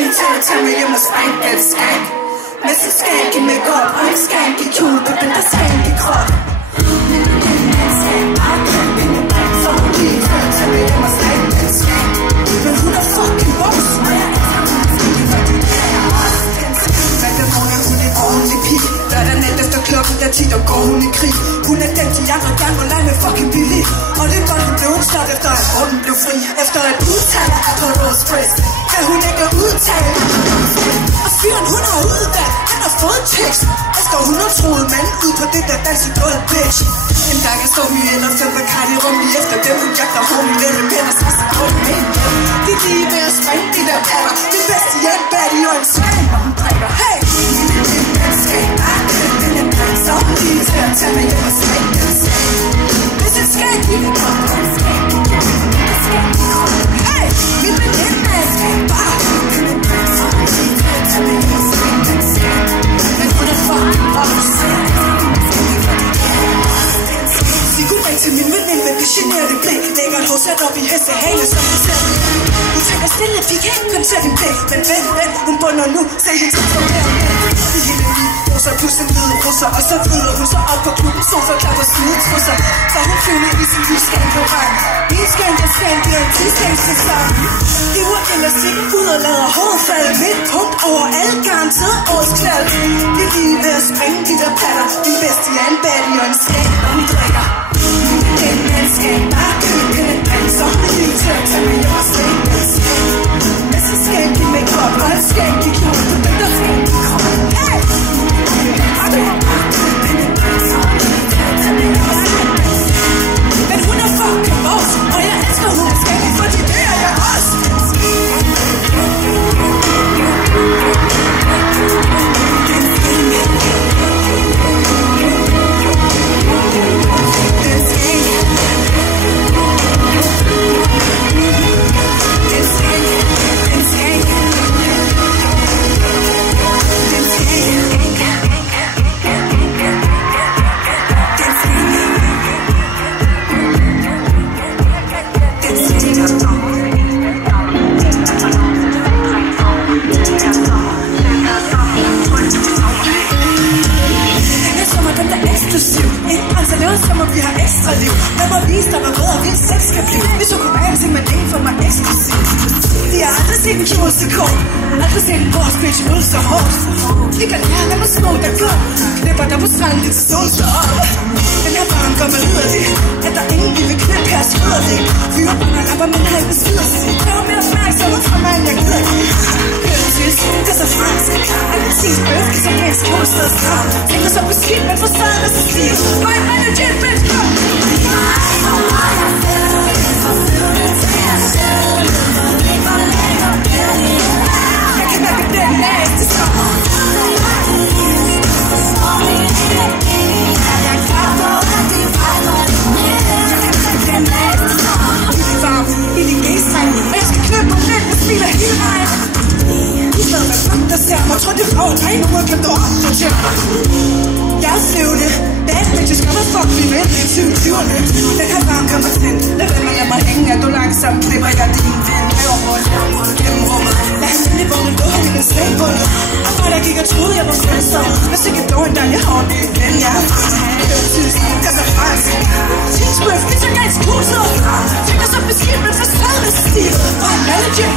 lige til at tage mig hjem og spanke et skank. Med sin skank i make-up og en skank i kjole på den der skank i krop. Så hun lige til at tage mig hjem og spanke et skank. Men hun er fucking boss. Hun er ordentlig pige. Lørdag nat efter klokken der 10, der går hun i krig. Hun er den, de andre gerne må lege med fucking billig. Og det var hun blev slået efter at Morten blev fri. Efter at udtale af på Rose Press kan hun ikke udtale. Og fyren hun har udvalgt, han har fået tekst. Efter hun har troet mand ud på det der dansedåd bitch. En dag jeg står mye eller fem med Cardi rum lige efter dem. Hun jagter homie med en pen og smaster på den med. De lige ved at springe de der patter. Det bedste hjælp er de og en svang, når hun drikker. Hey! Så hun lige til at tage mig hjem og spanke den sag. Hvis jeg skal give det op, hey, min veninde er skæg bare. Så hun lige til at tage mig hjem og spanke den sag. Men hun er fucking boss. Sig goddag til min veninde med det generede blik. Lægger et hår sat op i hestehale som hun selv. Hun tænker stille, de kan ikke komme til din blik. Men vent, hun bunder nu, se det til for mere. I hele liv, russer plus en hvide russer. Og så vrider hun sig op på klubben, sofa klar på smidetrusser. Så hun føler i sin livsskænd på vej. Livsskænd, jeg skal en del tidsskændssæson. Hiver elastik ud og lader håret falde. Midt punkt over alle garanteret årsknald. Vi er lige ved at springe de der patter. Din bedste er en baddie og en skænd, og hun drikker. Den man skal bare købe en drink. Så hun er lige til at tage mig hjem og sænke den skænd. Med sin skænd i make-up og en skænd i kjole på den der skænd i krop. Hey! Men hun er fucking boss, og jeg elsker hun er skændelig, fordi det er jeg også. Som om vi har ekstra liv. Lad mig vise dig, hvor bedre vi sex kan blive. Hvis du kunne være ting, men ikke for mig eksklusiv. De har aldrig set en kjole så kort. Aldrig set en boss bitch ud så hårdt. Vi kan lære, lad mig små der går. Knipper der på stranden, lidt sol så op. Den her barn går mig ud af det. At der ingen lille knip her skyder det. Fyre brænder rapper, men har ikke besidder sig. Jeg var mere opmærksom ud fra mig, end jeg gider ikke. Kører tysk, det er så fransk. Appelsin bøf, kan så gansk kjole stedet skram. Tænker så på skidt, men for stadig er så stiv. Hvor er man legit, bitch, kom! Jeg kan mærke den næste sang. Jeg er klar på, at det er fejl. Jeg kan mærke den næste sang. I det varme, i din g-streng. Og jeg skal knøbe på lidt, og smiler hele vejen. I stedet med fuck, der ser mig. Tror det er flot, og endnu har glemt at opdatere mig. Jeg er flyvende. Bad bitches, kom og fuck, vi vil i 2020'erne. Den her varme kommer til. Lad være med at mig hænge, at du langsomt klipper jeg din ven. Højre gennem rummet. Lad han ind i vognen, gå hen i den slægbundet. Og bare der gik og troede, jeg var friendsom. Hvis ikke dår en dag, jeg har det igen. Jeg har fået hørt tysk, jeg så fransk. Tidsbøf, vi så gansk kurset. Tænker så beskidt, men for stadig stil. Og en manager,